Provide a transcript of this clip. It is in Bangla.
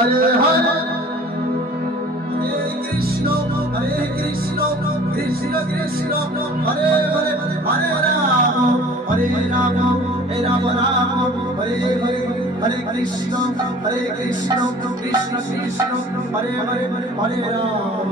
হরে হরে কৃষ্ণ কৃষ্ণ কৃষ্ণ কৃষ্ণ হরে হরে হরে রাম হরে রাম রাম রাম হরে হরে হরে কৃষ্ণ কৃষ্ণ কৃষ্ণ কৃষ্ণ হরে হরে হরে রাম